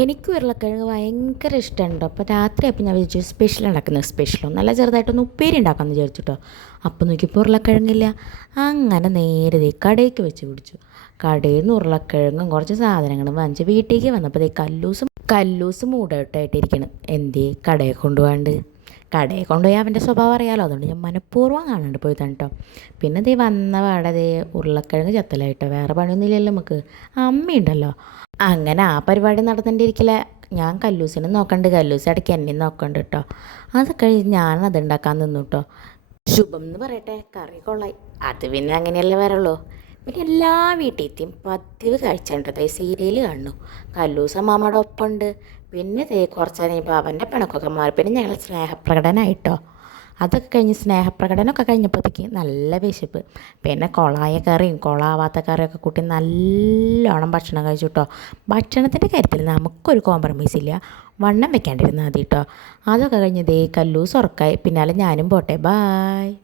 എനിക്ക് ഉരുളക്കിഴങ്ങ് ഭയങ്കര ഇഷ്ടമുണ്ട്. അപ്പോൾ രാത്രിയപ്പോൾ ഞാൻ വിചാരിച്ചു സ്പെഷ്യൽ ഉണ്ടാക്കുന്ന സ്പെഷ്യലോ നല്ല ചെറുതായിട്ടൊന്ന് ഉപ്പേരി ഉണ്ടാക്കാമെന്ന് വിചാരിച്ചിട്ടോ. അപ്പോൾ നോക്കിയപ്പോൾ ഉരുളക്കിഴങ്ങില്ല. അങ്ങനെ നേരെ കടയ്ക്ക് വെച്ച് പിടിച്ചു. കടയിൽ നിന്ന് ഉരുളക്കിഴങ്ങും കുറച്ച് സാധനങ്ങളും വാങ്ങിച്ച് വീട്ടിലേക്ക് വന്നപ്പോൾ കല്ലൂസ് മൂടോട്ടായിട്ടിരിക്കണം. എന്തേ കടയിൽ കൊണ്ടുപോകാണ്ട്. കടയിൽ കൊണ്ടുപോയി അവൻ്റെ സ്വഭാവം അറിയാമല്ലോ, അതുകൊണ്ട് ഞാൻ മനഃപൂർവ്വം കാണാണ്ട് പോയി കേട്ടോ. പിന്നെ വന്ന പാടെ ഉരുളക്കിഴങ്ങ് ചത്തലായിട്ടോ. വേറെ പണിയൊന്നുമില്ലല്ലോ നമുക്ക്, അമ്മയുണ്ടല്ലോ. അങ്ങനെ ആ പരിപാടി നടന്നിട്ടിരിക്കില്ല. ഞാൻ കല്ലൂസിനെ നോക്കണ്ട്, കല്ലൂസ് ഇടയ്ക്ക് എന്നെയും നോക്കണ്ട് കേട്ടോ. അത് കഴിഞ്ഞ് ഞാനത് ഉണ്ടാക്കാൻ നിന്നു കേട്ടോ. ശുഭം എന്ന് പറയട്ടെ, കറി കൊള്ളായി. അത് പിന്നെ അങ്ങനെയല്ലേ വരുള്ളൂ. പിന്നെ എല്ലാ വീട്ടിലെത്തിയും പതിവ് കാഴ്ച സീരിയൽ കാണുന്നു. കല്ലൂസ് അമ്മാമ്മയുടെ ഒപ്പമുണ്ട്. പിന്നെ കുറച്ച് കഴിഞ്ഞപ്പോൾ അവൻ്റെ പിണക്കൊക്കെ മാറി. പിന്നെ ഞങ്ങൾ സ്നേഹപ്രകടനമായിട്ടോ. അതൊക്കെ കഴിഞ്ഞ് സ്നേഹപ്രകടനമൊക്കെ കഴിഞ്ഞപ്പോഴത്തേക്ക് നല്ല വിശപ്പ്. പിന്നെ കൊളായ കറിയും കൊളാവാത്ത കറിയൊക്കെ കൂട്ടി നല്ലോണം ഭക്ഷണം കഴിച്ചു കേട്ടോ. ഭക്ഷണത്തിൻ്റെ കാര്യത്തിൽ നമുക്കൊരു കോംപ്രമൈസ് ഇല്ല, വണ്ണം വെക്കാണ്ടിരുന്നാൽ മതി കേട്ടോ. അതൊക്കെ കഴിഞ്ഞ് കല്ലൂസ് ഉറക്കായി. പിന്നാലെ ഞാനും പോട്ടെ, ബായ്.